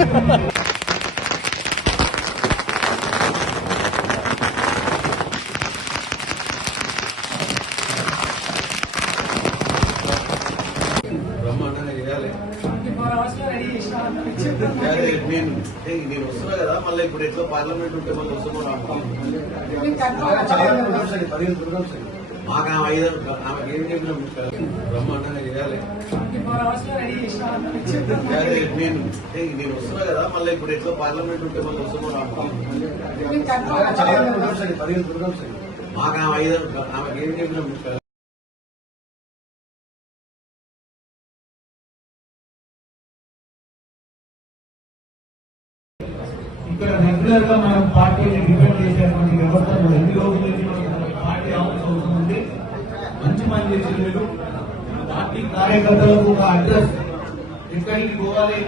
నేను వస్తున్నా కదా మళ్ళీ ఇప్పుడు ఎట్లా పార్లమెంట్ ఉంటే మళ్ళీ వస్తున్నా మాకు ఆమె 5 ఆమెకి ఏం చెప్పినా బ్రహ్మాండంగా చేయాలి. నేను వస్తున్నా కదా మళ్ళీ ఇప్పుడు ఎట్లా పార్లమెంట్ ఉంటే మళ్ళీ వస్తున్నా మాకు ఆమె 5 ఆమెకి ఏం చెప్పినా ఇక్కడ రెగ్యులర్ గా మనం పార్టీని డిపెండ్ చేసేటువంటి వ్యవస్థ ఎన్ని రోజుల నుంచి పార్టీ ఆఫీస్ అవుతుంది. మంచి పని చేసేది పార్టీ కార్యకర్తలకు ఒక అడ్రస్, ఎక్కడికి పోవాలి,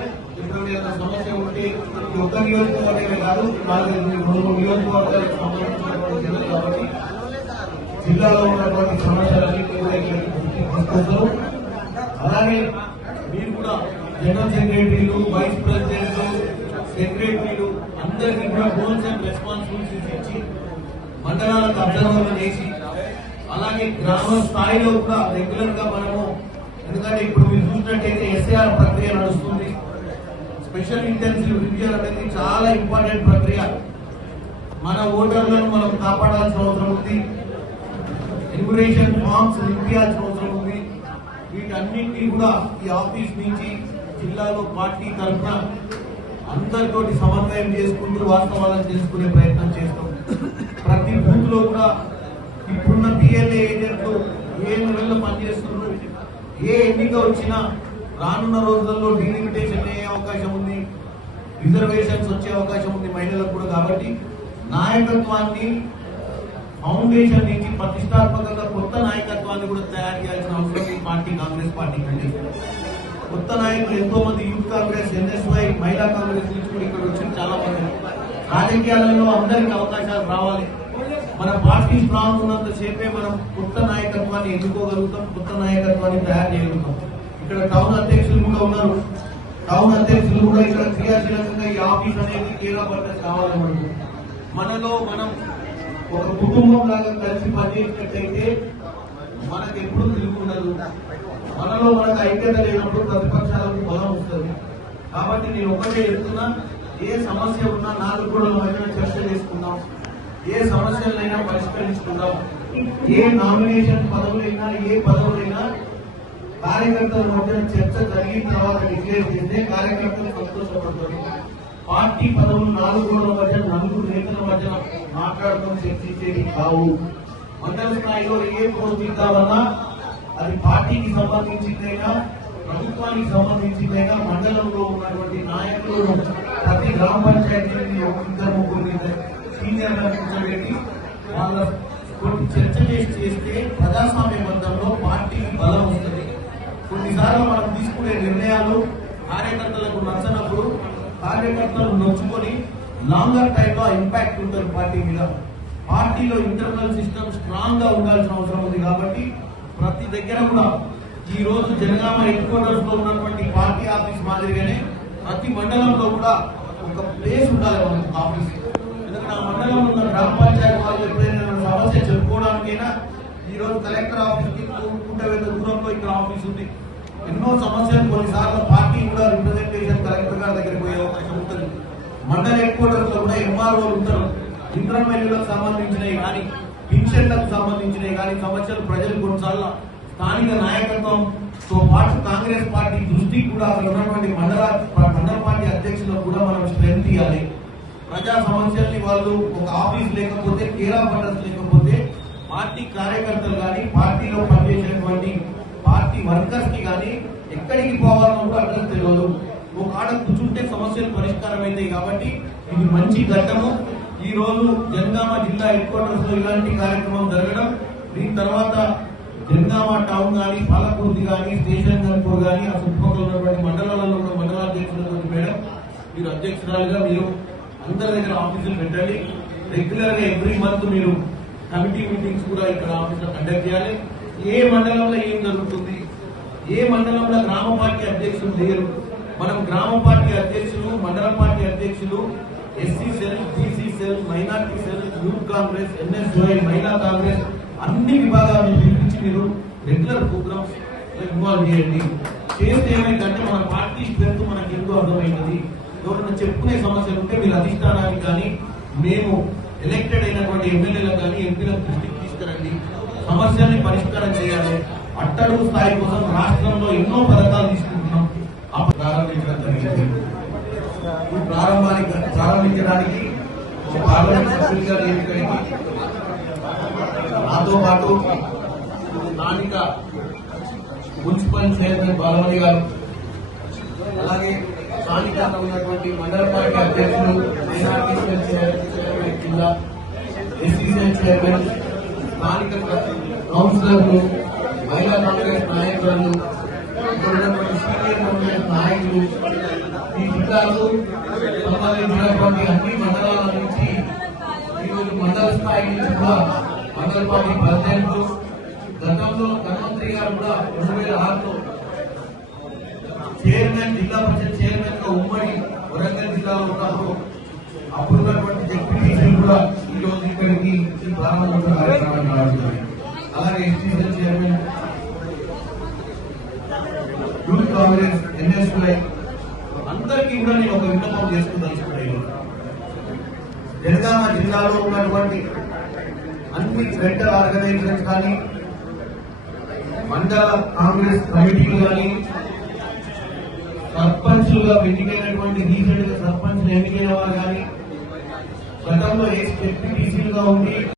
ఇప్పుడు ఏదైనా సమస్య ఉంటే ఒక్క నియోజకవర్గమే కాదు 4-3 నియోజకవర్గాలకు సంబంధించినటువంటి జిల్లా కాబట్టి జిల్లాలో ఉన్నటువంటి సమస్యలన్నీ కూడా తీసుకొస్తారు. అలాగే మీరు కూడా జనరల్ సెక్రటరీలు, వైస్ ప్రెసిడెంట్లు, సెక్రటరీలు అందరికీ కూడా రోల్స్ అండ్ రెస్పాన్సిబిలిటీస్ ఇచ్చి మండలాలకు అబ్జర్వర్లు చేసి అలాగే గ్రామ స్థాయిలో కూడా రెగ్యులర్ గా మనము, ఎందుకంటే ఇప్పుడు మీరు చూసినట్టయితే ఎస్ఐఆర్ ప్రక్రియ నడుస్తుంది. స్పెషల్ ఇంటెన్సివ్ రివిజన్ అనేది చాలా ఇంపార్టెంట్ ప్రక్రియ. మన ఓటర్లను మనం కాపాడాల్సిన అవసరం ఉంది. ఎన్యుమరేషన్ ఫార్మ్స్ నింపించాల్సిన అవసరం ఉంది. వీటన్నింటినీ కూడా ఈ ఆఫీస్ నుంచి జిల్లాలో పార్టీ తరఫున అందరితోటి సమన్వయం చేసుకుంటూ వాస్తవాలను తెలుసుకునే ప్రయత్నం చేస్తాం. ప్రతి బూత్ లో కూడా ఇప్పుడున్న పిఎల్ఏ ఏజెంట్లు ఏ నెలల్లో పనిచేస్తున్నారు, ఏ ఎన్నిక వచ్చినా రానున్న రోజుల్లో డీలిమిటేషన్ అయ్యే అవకాశం ఉంది, రిజర్వేషన్స్ వచ్చే అవకాశం ఉంది మహిళలకు కూడా. కాబట్టి నాయకత్వాన్ని ఫౌండేషన్ నుంచి ప్రతిష్టాత్మకంగా కొత్త నాయకత్వాన్ని కూడా తయారు చేయాల్సిన అవసరం ఈ పార్టీ కాంగ్రెస్ పార్టీకి ఉంది. కొత్త నాయకులు ఎంతో మంది యూత్ కాంగ్రెస్, ఎన్ఎస్వై, మహిళా కాంగ్రెస్ నుంచి కూడా ఇక్కడ వచ్చిన చాలా మంది. రాజకీయాలలో అందరికీ అవకాశాలు రావాలి. మన పార్టీ స్ట్రాంగ్ ఉన్నంత సేపే మనం కొత్త నాయకత్వాన్ని ఎన్నుకోగలుగుతాం, కొత్త నాయకత్వాన్ని తయారు చేయగలుగుతాం. ఇక్కడ టౌన్ అధ్యక్షులు కూడా ఉన్నారు. టౌన్ అధ్యక్షులు కూడా ఇక్కడ క్రియాశీలకంగా ఈ ఆఫీస్ అనేది కీలకపడ్డ కావాలి. మనలో మనం ఒక కుటుంబం లాగా కలిసి పనిచేసినట్టయితే మనకు ఎప్పుడు తిరుగుండదు. మనలో మనకు ఐక్యత లేనప్పుడు ప్రతిపక్షాలకు బలం వస్తుంది. కాబట్టి నేను ఒకటే చెప్తున్నా, ఏ సమస్య ఉన్నా 4 గోడల మధ్య చర్చ చేసుకుందాం, ఏ సమస్యలైనా పరిష్కరించుకుందాం. ఏ నామినేషన్ పదవులైనా, ఏ పదవులైనా కార్యకర్తల మధ్య చర్చ జరిగిన తర్వాత డిక్లేర్ చేస్తే కార్యకర్తలు సంతోషపడతారు. పార్టీ పదవులు 4 గోడల మధ్య 4 నేతల మధ్య మాట్లాడుతూ చర్చించేది కావు. మండల స్థాయిలో ఏ పోస్టింగ్ కావాలన్నా అది పార్టీకి సంబంధించిందైనా, ప్రభుత్వానికి సంబంధించిందైనా మండలంలో ఉన్నటువంటి నాయకులు ప్రతి గ్రామ పంచాయతీ 2-3 సీనియర్లను కూర్చోబెట్టి వాళ్ళ చర్చ చేస్తే ప్రజాస్వామ్యబద్ధంలో పార్టీకి బలం వస్తుంది. కొన్నిసార్లు మనం తీసుకునే నిర్ణయాలు కార్యకర్తలకు నచ్చనప్పుడు కార్యకర్తలు నొచ్చుకొని లాంగర్ టైంలో ఇంపాక్ట్ ఉంటుంది పార్టీ మీద. పార్టీలో ఇంటర్నల్ సిస్టమ్ స్ట్రాంగ్ గా ఉండాల్సిన అవసరం ఉంది. కాబట్టి ప్రతి దగ్గర కూడా ఈ రోజు జనగామ హెడ్ క్వార్టర్స్ లో ఉన్నటువంటి పార్టీ ఆఫీస్ మాదిరిగానే ప్రతి మండలంలో కూడా ఒక ప్లేస్ ఉండాలి మనకు ఆఫీస్. ఎందుకంటే ఆ మండలంలో ఉన్న గ్రామ పంచాయతీ వాళ్ళు ఎప్పుడైనా సమస్య చెప్పుకోవడానికైనా ఈ రోజు కలెక్టర్ ఆఫీస్ కి కూటవేత దూరంలో ఇక్కడ ఆఫీస్ ఉంది. ఎన్నో సమస్యలు కొన్నిసార్లు పార్టీ కూడా రిప్రజెంటేషన్ కలెక్టర్ గారి దగ్గరికి పోయే అవకాశం ఉంటుంది. మండల హెడ్ క్వార్టర్స్ లో కూడా ఎంఆర్ఓలు ఉంటారు. ఇంటర్మీడియట్లకు సంబంధించినవి కానీ, పెన్షన్లకు సంబంధించినవి కానీ సమస్యలు ప్రజలు కొన్నిసార్లు స్థానిక నాయకత్వంతో పాటు కాంగ్రెస్ పార్టీ దృష్టికి కూడా అక్కడ ఉన్నటువంటి మండల పార్టీ అధ్యక్షులకు కూడా మనం స్ట్రెంత్ ఇవ్వాలి. ప్రజా సమస్యల్ని వాళ్ళు ఒక ఆఫీస్ లేకపోతే, కేర్ ఆఫ్ అడ్రస్ లేకపోతే పార్టీ కార్యకర్తలు కానీ, పార్టీలో పనిచేసేటువంటి పార్టీ వర్కర్స్ కి కానీ ఎక్కడికి పోవాలో కూడా అడ్రస్ తెలియదు. ఒక ఆడ కూర్చుంటే సమస్యలు పరిష్కారం అవుతాయి. కాబట్టి ఇది మంచి ఘట్టము. ఈ రోజు జనగామ జిల్లా హెడ్ క్వార్టర్స్ లో ఇలాంటి కార్యక్రమం జరగడం, దీని తర్వాత జనగామ టౌన్ కానీ, పాలకుర్తి కానీ, స్టేషన్ గన్పూర్ కానీ, ఆ చుట్టుపక్కల ఉన్నటువంటి మండలాలలో కూడా మండలాధ్యక్షులతో మేడం మీరు అధ్యక్షురాలుగా మీరు అందరి దగ్గర ఆఫీసులు పెట్టండి. రెగ్యులర్ గా ఎవ్రీ మంత్ మీరు కమిటీ మీటింగ్స్ కూడా ఇక్కడ ఆఫీసులో కండక్ట్ చేయాలి. ఏ మండలంలో ఏం జరుగుతుంది, ఏ మండలంలో గ్రామ పార్టీ అధ్యక్షులు లేరు, మనం గ్రామ పార్టీ అధ్యక్షులు, మండల అధ్యక్షులు, SC cell, BC cell, minority cell, youth Congress, NSUI, మహిళా కాంగ్రెస్ అన్ని విభాగాలను పిలిపించి మీరు రెగ్యులర్ ప్రోగ్రామ్స్ ఇన్వాల్వ్ చేయండి. చేస్తే ఏమైందంటే మన పార్టీ స్ట్రెంత్ మనకి ఎంతో అర్థమైంది. ఎవరైనా చెప్పుకునే సమస్యలు ఉంటే మీరు అధిష్టానానికి కానీ మేము ఎలక్టెడ్ అయినటువంటి ఎమ్మెల్యేలకు కానీ ఎంపీలకు దృష్టికి తీసుకురండి. సమస్యల్ని పరిష్కారం చేయాలి. అట్టడుగు స్థాయి కోసం రాష్ట్రంలో ఎన్నో పథకాలు తీసుకుంటున్నాం. ప్రారంభించడం జరిగింది. ఈ ప్రారంభించడానికి పార్లమెంట్ సభ్యులుగా ఎన్నికైంది. నాతో పాటు స్థానిక మున్సిపల్ చైర్మన్ బాలమణి గారు, అలాగే స్థానికంగా ఉన్నటువంటి మండల పార్టీ అధ్యక్షులు, మైనార్టీ సెల్ చైర్మన్ కింద, ఎస్సీ సెల్ చైర్మన్, స్థానిక కౌన్సిలర్లు, మహిళా కాంగ్రెస్ నాయకులు, ఇక్కడ ఉన్నటువంటి సీనియర్ కాంగ్రెస్ నాయకులు, ఈ జిల్లాకు సంబంధించినటువంటి అన్ని మండలాల నుంచి ఈరోజు మండల స్థాయి నుంచి కూడా మండల పార్టీ ప్రెసిడెంట్, గతంలో ధన్వంతరి గారు కూడా 2006లో చైర్మన్, జిల్లా పరిషత్ చైర్మన్ గా ఉమ్మడి వరంగల్ జిల్లాలో ఉన్నప్పుడు అప్పుడున్నటువంటి జెడ్పీటీసీలు కూడా ఈ రోజు ఇక్కడికి ఈ ప్రారంభోత్సవ కార్యక్రమాన్ని నడుపుతుంది. అలాగే STCL chairman, youth Congress, NSUI అందరికీ కూడా నేను ఒక విన్నపం చేసుకుంటాను. జనగామ జిల్లాలో ఉన్నటువంటి అన్ని సెంటర్ ఆర్గనైజేషన్స్ కానీ, మండల కాంగ్రెస్ కమిటీలు కానీ, సర్పంచులుగా ఎన్నికైనటువంటి రీసెంట్ గా సర్పంచ్ ఎన్నికైన వారు కానీ, గతంలో ఎస్పీటీసీలుగా ఉండి